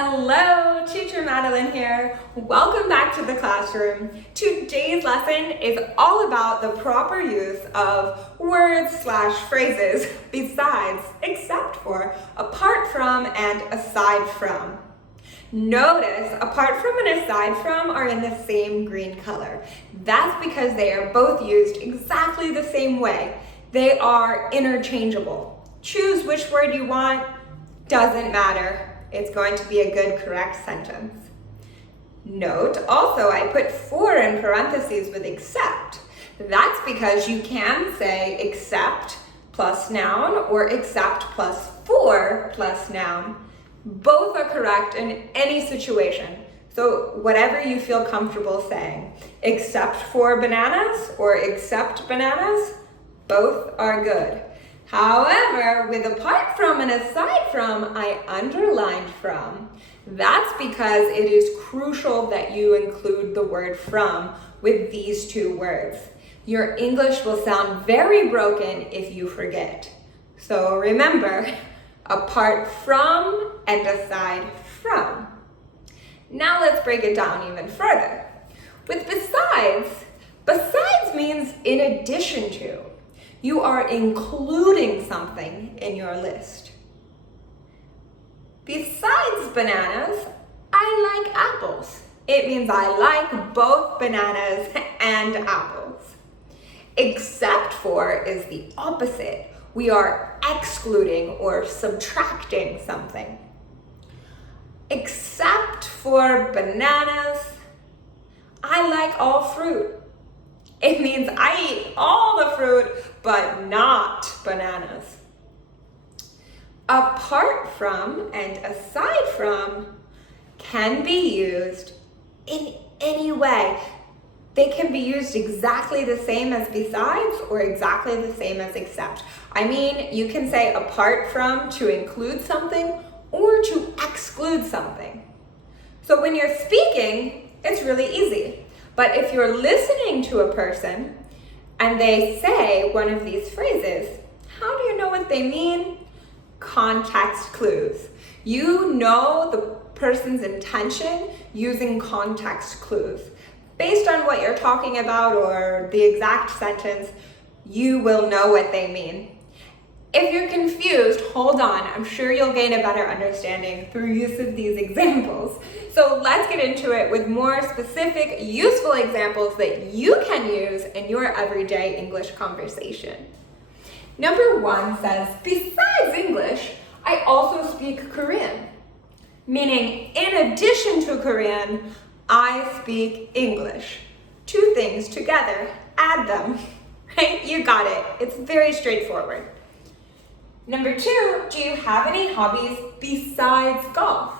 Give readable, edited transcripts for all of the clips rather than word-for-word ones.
Hello, Teacher Madeline here. Welcome back to the classroom. Today's lesson is all about the proper use of words/phrases besides, except for, apart from, and aside from. Notice apart from and aside from are in the same green color. That's because they are both used exactly the same way. They are interchangeable. Choose which word you want, doesn't matter. It's going to be a good, correct sentence. Note also I put for in parentheses with except. That's because you can say except plus noun or except plus for plus noun. Both are correct in any situation. So whatever you feel comfortable saying, except for bananas or except bananas, both are good. However, with apart from and aside from, I underlined from. That's because it is crucial that you include the word from with these two words. Your English will sound very broken if you forget. So remember, apart from and aside from. Now let's break it down even further. With besides means in addition to. You are including something in your list. Besides bananas, I like apples. It means I like both bananas and apples. Except for is the opposite. We are excluding or subtracting something. Except for bananas, I like all fruit. It means I eat all the fruit, but not bananas. Apart from and aside from can be used in any way. They can be used exactly the same as besides or exactly the same as except. I mean, you can say apart from to include something or to exclude something. So when you're speaking, it's really easy. But if you're listening to a person and they say one of these phrases, how do you know what they mean? Context clues. You know the person's intention using context clues. Based on what you're talking about or the exact sentence, you will know what they mean. If you're confused, hold on. I'm sure you'll gain a better understanding through use of these examples. So let's get into it with more specific, useful examples that you can use in your everyday English conversation. Number 1 says, besides English, I also speak Korean. Meaning, in addition to Korean, I speak English. Two things together, add them, right? You got it. It's very straightforward. Number 2, do you have any hobbies besides golf?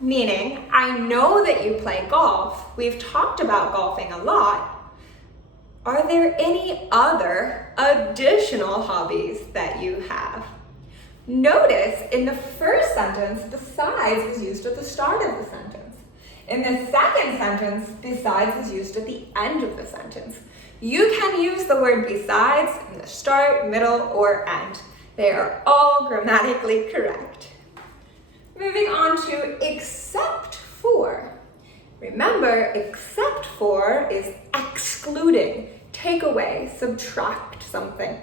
Meaning, I know that you play golf. We've talked about golfing a lot. Are there any other additional hobbies that you have? Notice in the first sentence, besides is used at the start of the sentence. In the second sentence, besides is used at the end of the sentence. You can use the word besides in the start, middle, or end. They are all grammatically correct. Moving on to except for. Remember, except for is excluding, take away, subtract something.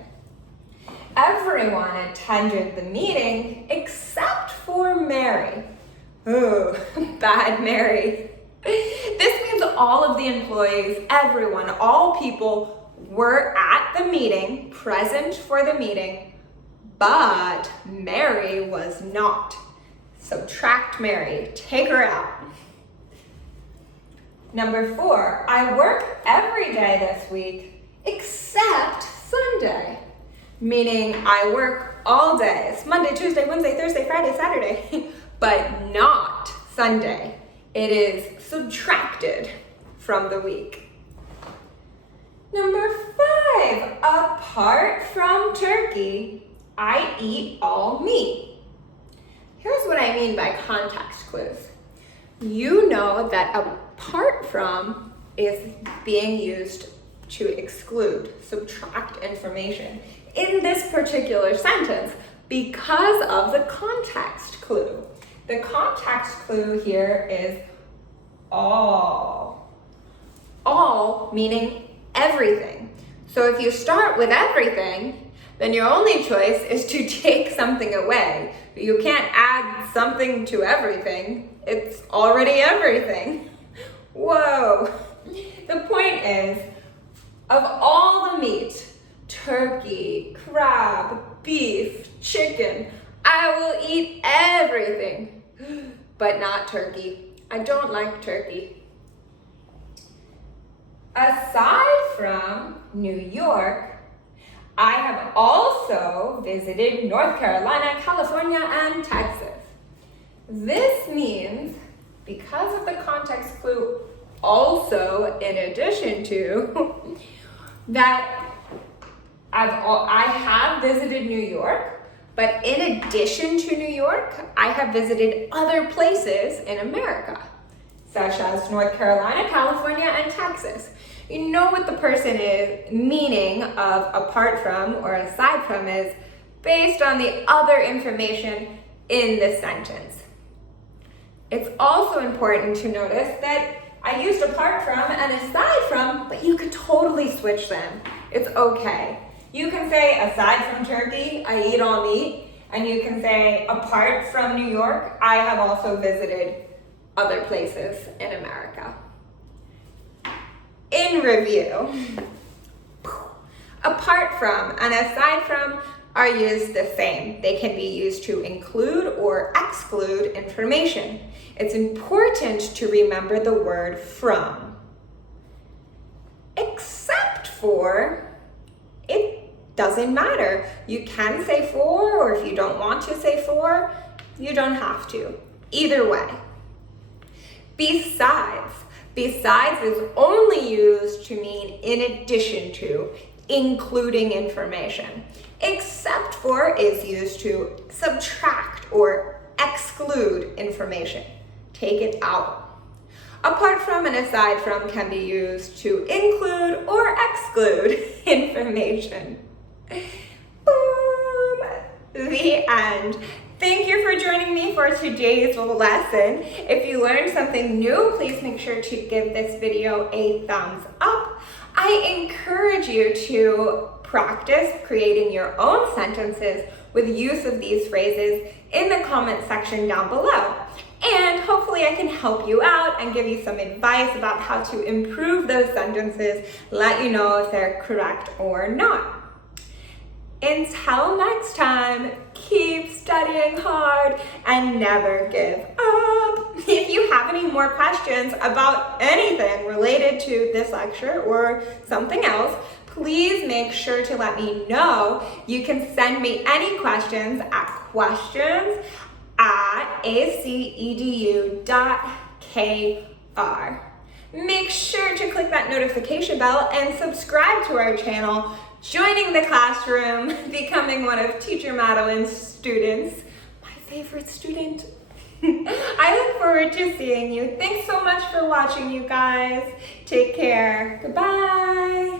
Everyone attended the meeting except for Mary. Oh, bad Mary. This means all of the employees, everyone, all people were at the meeting, present for the meeting, but Mary was not. Subtract Mary, take her out. Number 4, I work every day this week except Sunday. Meaning I work all days, Monday, Tuesday, Wednesday, Thursday, Friday, Saturday, but not Sunday. It is subtracted from the week. Number 5, apart from turkey, I eat all meat. Here's what I mean by context clues. You know that apart from is being used to exclude, subtract information in this particular sentence because of the context clue. The context clue here is all. All meaning everything. So if you start with everything, then your only choice is to take something away. You can't add something to everything. It's already everything. Whoa. The point is, of all the meat, turkey, crab, beef, chicken, I will eat everything, but not turkey. I don't like turkey. Aside from New York, I have also visited North Carolina, California, and Texas. This means, because of the context clue, also in addition to, that I have visited New York, but in addition to New York, I have visited other places in America, such as North Carolina, California, and Texas. You know what the person is meaning of apart from or aside from is based on the other information in the sentence. It's also important to notice that I used apart from and aside from, but you could totally switch them. It's okay. You can say aside from turkey, I eat all meat, and you can say apart from New York, I have also visited other places in America. In review, apart from and aside from are used the same. They can be used to include or exclude information. It's important to remember the word from. Except for, it doesn't matter. You can say for, or if you don't want to say for, you don't have to. Either way. Besides. Besides is only used to mean in addition to, including information. Except for is used to subtract or exclude information. Take it out. Apart from and aside from can be used to include or exclude information. Boom! The end. Thank you for joining me for today's lesson. If you learned something new, please make sure to give this video a thumbs up. I encourage you to practice creating your own sentences with use of these phrases in the comment section down below. And hopefully I can help you out and give you some advice about how to improve those sentences, let you know if they're correct or not. Until next time, keep studying hard and never give up. If you have any more questions about anything related to this lecture or something else, please make sure to let me know. You can send me any questions at questions@accedu.kr. Make sure to click that notification bell and subscribe to our channel, joining the classroom, becoming one of Teacher Madeline's students, my favorite student. I look forward to seeing you. Thanks so much for watching, you guys. Take care. Goodbye.